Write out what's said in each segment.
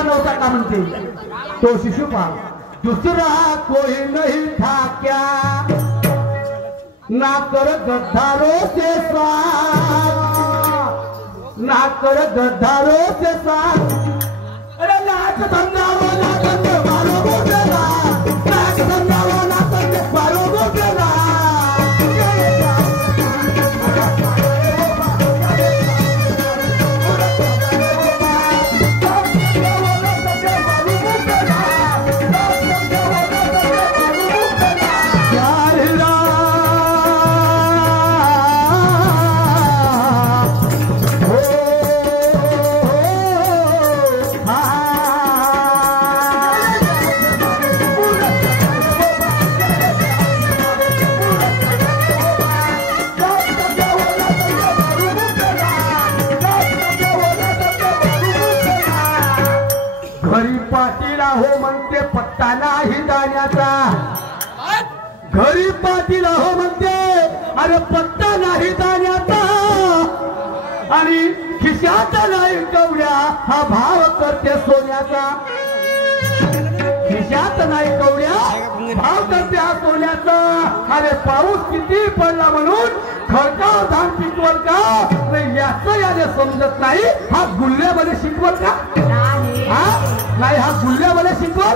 शिशुपाल नव्हता का म्हणते तो शिशुपाल दूसरा कोई नहीं था क्या ना कर गद्दारों से साथ ना कर गद्दारों से साथ अरे नाच धंधा वाला धंधे वालों को देना नाच धंधा वाला धंधे वालों को देना घरी पाटील हो म्हणते पत्ता नाही दाण्याचा घरी पाटील हो म्हणते अरे पत्ता नाही दाण्याचा आणि खिशात नाही कवड्या हा भाव करते सोन्याचा खिशात नाही कवड्या भाव करते हा सोन्याचा अरे पाऊस किती पडला म्हणून खडकावर धान पिकवल का याचं याने समजत नाही हा गुल्ल्यामध्ये शिकवल का नाही हा गुल्ल्यामध्ये शिकवल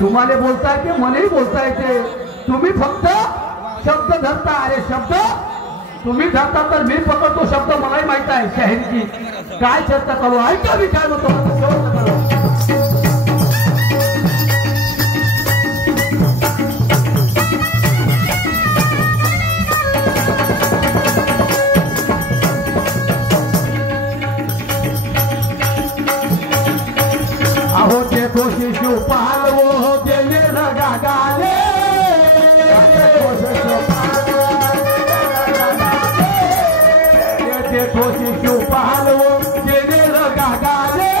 तुम्हाला बोलता येते मलाही बोलता येते तुम्ही फक्त शब्द धरता अरे शब्द तुम्ही धरता तर मी पकडतो शब्द मलाही माहित आहे शहरीची काय चर्चा करू ऐका मी काय म्हणतो अहो ते तो शिशुपाल वो गेले रगा गाले ते तो शिशुपाल वो गेले रगा गाले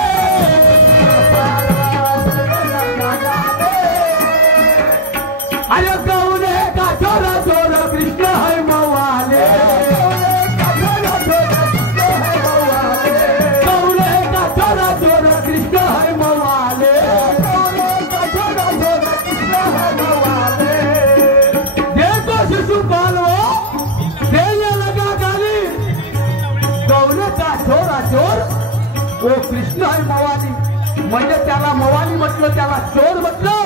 अरे गौरे का छोरा छोरा कृष्ण है मवाले गौरे का छोरा छोरा कृष्ण है वो कृष्ण आहे मवाली म्हणजे त्याला मवाली म्हटलं त्याला चोर म्हटलं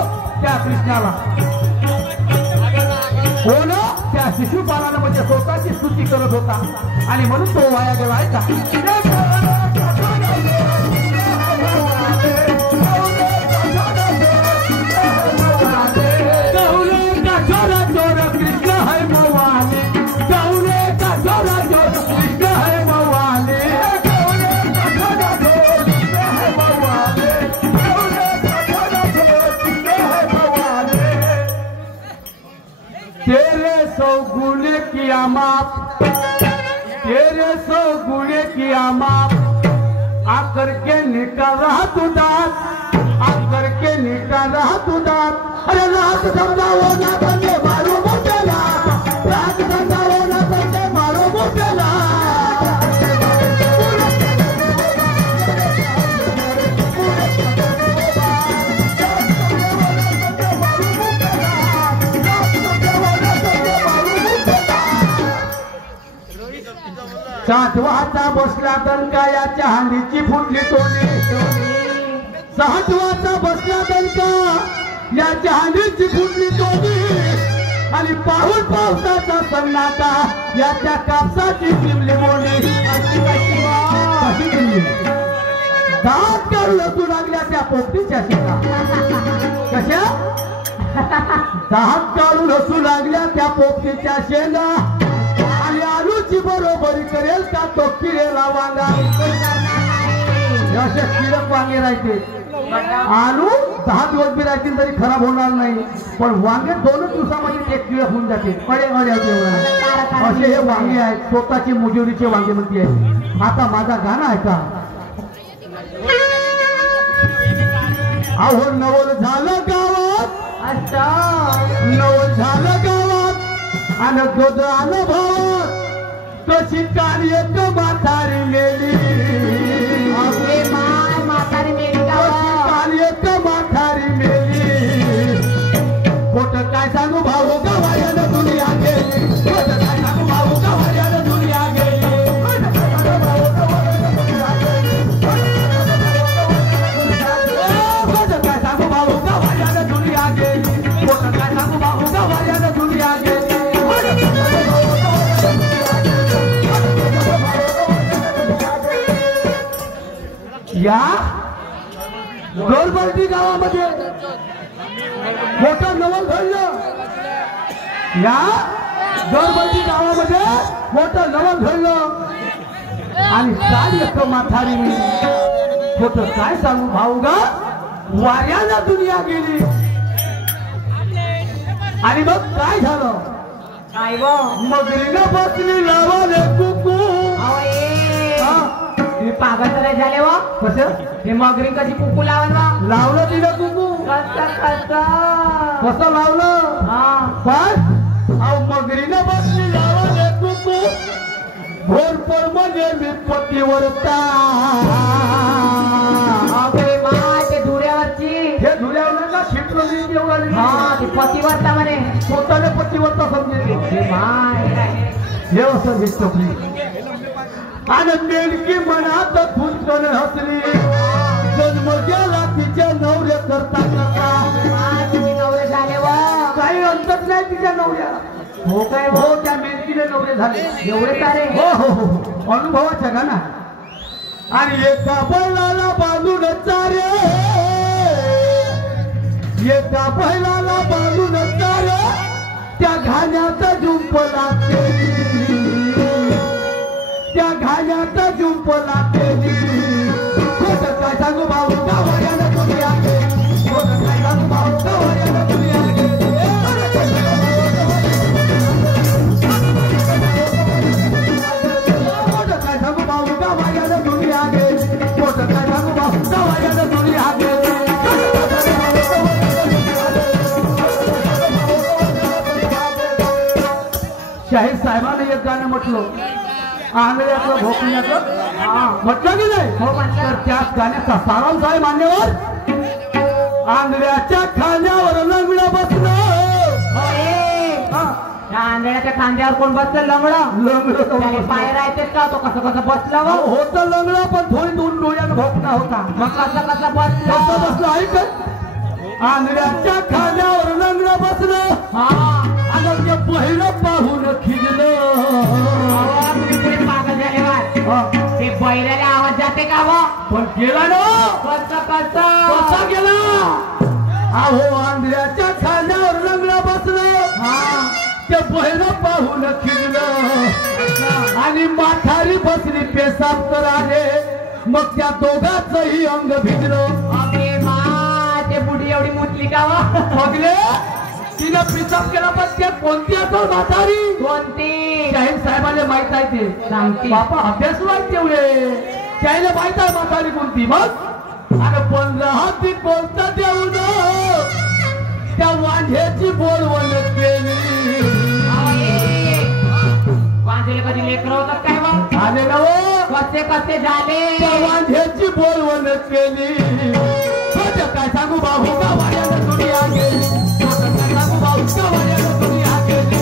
त्या कृष्णाला हो ना त्या शिशुपालानं म्हणजे स्वतःची स्तुती करत होता आणि म्हणून तो वाया गेला आहे का तेरे सौ गुने किया माफ तेरे सौ गुने किया माफ आकर के निकल रहा तू दांत आकर के निकल रहा तू दांत अरे रात समझाओ ना बंदे मारो मुझेला रात समझाओ ना बंदे मारो मुझेला साठवाचा बसला दणका याच्या हांडीची फुटली तोंडी साठवाचा बसला दणका याच्या हांडीची फुटली तोंडी आणि पाऊस पावसाचा सन्नाटा याच्या कापसाची चिमली मोडी दात काढून असू लागल्या त्या पोपटीच्या शेंगा कशा दात काढून असू लागल्या त्या पोपटीच्या शेंगा आणि आलूची बरोबरी करेल का तो किरेला वांगा असे किडक वांगे राहते आलू 10 दिवस बी राहतील तरी खराब होणार नाही पण वांगे 2 दिवसामध्ये एक किडक होऊन जाते अडे असे हे वांगे आहेत स्वतःची मुजुरीचे वांगे म्हणते आहे आता माझा गाणं ऐका अहो नवल झालं गावात अच्छा नवल झालं गावात आणि दूध आलं भावात कशी कार्य म्हातारी मेली माय म्हातारी चाल एक म्हातारी मेली खोट काय सांगू भाऊ गवाऱ्यानं दुनिया गेली खोट काय सांगू भाऊ गवाऱ्यानं दुनिया गेली खोट काय सांगू भाऊ गवाऱ्यानं दुनिया गेली खोट काय सांगू भाऊ गवाऱ्यानं दुनिया गेली या गोरबलटी गावामध्ये मोठं नवल घडलं या गोरबलटी गावामध्ये मोठं नवल घडलं आणि काय येतो म्हातारी मी खोटं काय सांगू भाऊ गा वाऱ्याला दुनिया गेली आणि मग काय झालं काय व मगरीनं बसली लावाले कुकू पागल तर झाले व कसं हे मगरी कशी कुकू लावल वा लावलं तिला कुकू कसं लावलं पण अहो मगरीनं बसली लावाले कुकू भोरपर म्हणजे मी पतीवरता ते धुऱ्यावरची हे धुल्यावर का शिटलोली एवढं हा ते पतीवरता म्हणे स्वतःने पतीवरता समजेल हे असं दिसतो आणि नेमकी मनात खुंचन हसली जन्म गेला तिच्या नवऱ्या करता करता नवरे झाले व काही अंतच नाही तिच्या नवऱ्याला हो काय हो त्या मेलकीने नवरे झाले एवढे सारे हो हो हो अनुभवाच्या का ना आणि एका बैलाला बांधून चारे एका बैलाला बांधून चारे त्या घाण्याचा झुंप लागते त्या घाण्याचा झुंप लागते खोट काय सांगू भाऊ गावाऱ्यानं दुनिया गेली खोट काय सांगू भाऊ गावाऱ्यानं दुनिया गेली खोट काय सांगू भाऊ गावाऱ्यानं दुनिया गेली खोट काय सांगू भाऊ गावाऱ्यानं दुनिया गेली शाहीर साहेबांनी एक गाणं म्हटलं आंधळ्याचं भोकण्याचं म्हटलं की नाही हो म्हटलं तर त्याच गाण्याचा सारांश आहे मान्यवर आंधळ्याच्या खांद्यावर लंगडं बसलं आंधळ्याच्या खांद्यावर कोण बसलं लंगडं लंगडं पाय राहतेच का तो कसं कसं बसलं व होतं लंगडं पण थोडी दोन डोळ्यानं भोकणा होता मग कसं कसं कसं बसलं बसलं ऐक आंधळ्याच्या खांद्यावर लंगडं बसलं हा आणि ते पहिलं पाहून खिजलं पागल झाले वा ते बैलाला आवाज जाते का व पण गेला ना कसं कसा कसं गेला अहो आंधळ्याच्या खांद्यावर लंगडं बसलं ते पहिलं पाहून खिजलं आणि माथारी बसली पेसाब तर आले मग त्या दोघांचंही अंग भिजलं अरे मा ते बुडी एवढी मुतली का व बघले तिनं पिसाब केला पण ते कोणती असं म्हातारी कोणती शाहीर साहेबांना माहित आहे ते सांगते बापा अभ्यास वाईट तेवढे त्याला माहित आहे म्हातारी कोणती मग आणि 15 हाती बोलता देऊन त्या वांढ्याची बोलवण केली वांझेले कधी लेकर होतात काय मग आले ना कसे कसे झाले त्या वांढ्याची बोलवण केली काय सांगू भाऊ गावाऱ्यानं दुनिया गेली काय सांगू भाऊ गावाऱ्यानं दुनिया गेली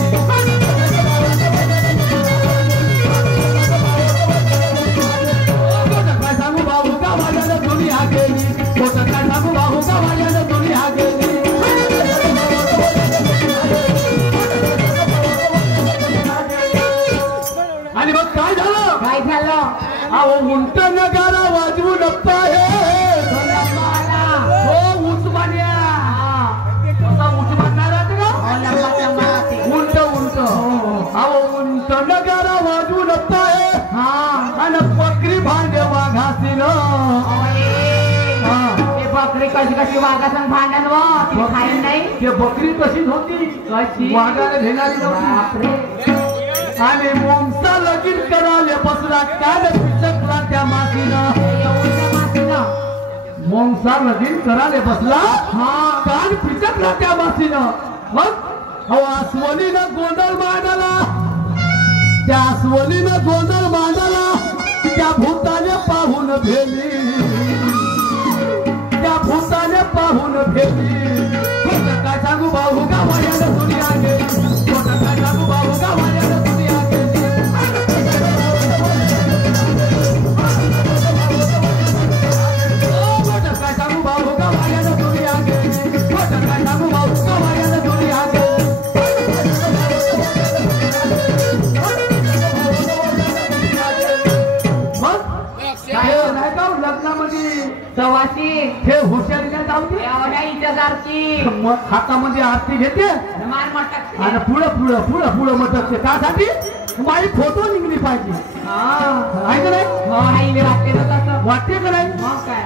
काय सांगू भाऊ गावाऱ्यानं दुनिया गेली काय सांगू भाऊ गावाऱ्यानं दुनिया गेली आणि मग काय झालं काय झालं अहो उंट नगारा वाजवून पाहे हो उस्मानिया उस्मान राहते का उंट उंट अहो उंट नगारा वाजवून पाहे आणि बकरी भांडे वाघासीन बकरी कशी कशी वाघा संग भांडण व खायला नाही ते बकरी तशीच होती कशी वाघाला घेणारी नव्हती आणि मोमसा लगीन कराले बसला काल पिचकला त्या मातीनं मोमसा लगीन कराले बसला काल पिचकला त्या मातीनं मग अहो अस्वलीनं गोंधळ मांडला त्या अस्वलीनं गोंधळ मांडला त्या भूताने पाहून भेली त्या भूत आपुताने पाहून फेरली खोटं काय सांगू भाऊ गावाल्यानं दुनिया गेली खोटं काय सांगू भाऊ गावाल्यानं दुनिया गेली खोटं काय सांगू भाऊ गावाल्यानं दुनिया गेली खोटं काय सांगू भाऊ गावाल्यानं दुनिया गेली लग्नामध्ये सवासी हे हुशारीला जाऊ दे एवढ्या इज्जतदारची हातामध्ये आरती घेते मान मटक आणि पुढं मटकते त्यासाठी माझी फोटो निघली पाहिजे आहे का नाही वाटते का नाही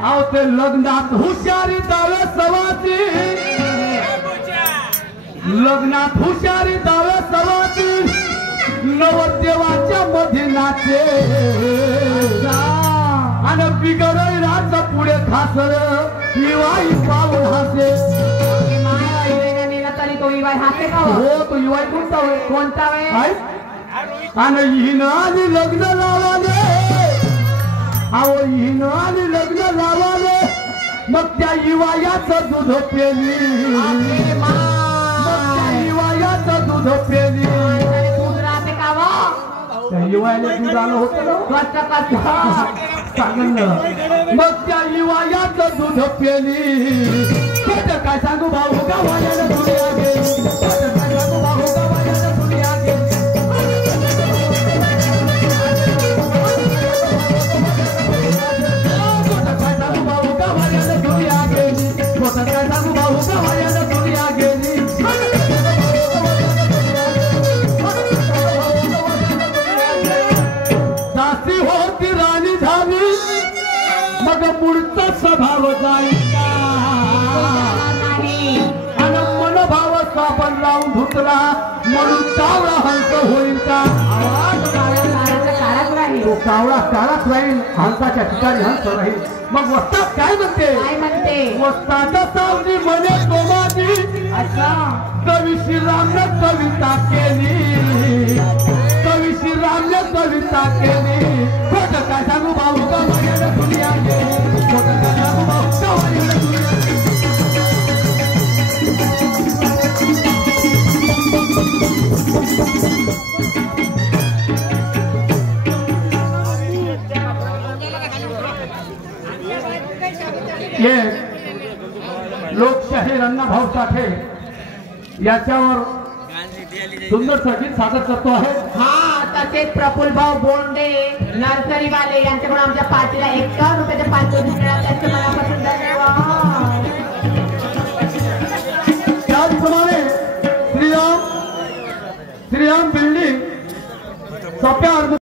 अहो ते लग्नात हुशारी दावे सवासी लग्नात हुशारी दावे सवासी नवदेवाच्या मध्ये नाचे आणि बिगडई राजा पुढे खासर शिवाई पाऊल हासे तरी तो इवाय हाते का हो तो युवाई कोणता वेळ आणि हिनं आली लग्न लावाले अहो हिनं आली लग्न लावाले मग त्या युवायाचं दूध पेली युवायाचं दूध पेली दूध राहते का वा त्या युवायला दूध आलं होतं सांगलं मग त्या युवायाचं दूध पेली खोटं काय सांगू भाऊ गावाल्यानं दुनिया गेली खोटं काय सांगू भाऊ गावाल्यानं दुनिया गेली खोटं काय सांगू भाऊ गावाल्यानं दुनिया गेली खोटं काय सांगू भाऊ गावाल्यानं दुनिया गेली दासी होती राणी झाली मग पुढचा स्वभाव जायचा आणि मनभाव साबण लावून धुतला म्हणून कावळा हंस होईल का तो कावळा काळाच राहील हंसाच्या ठिकाणी हंस राहील मग वस्तात काय म्हणते वस्तात सावली म्हणे तो माझी कवी श्रीरामनं कविता केली कवी श्रीरामनं कविता केली खोटं काय सांगू भाऊ गावाल्यानं दुनिया गेली खोटं काय सांगू भाऊ गावाल्यानं दुनिया हे लोकशाहीर अण्णाभाऊ साठे याच्यावर सुंदर संगीत सादर करतो आहे हा तसेच प्रफुल्ल भाऊ बोंडे नर्सरीवाले यांच्याकडून आमच्या पार्टीला 51 रुपयाचे 5 मिळाले त्यांचे मनापासून धन्यवाद त्याचप्रमाणे श्रीराम बिल्डिंग सोप्या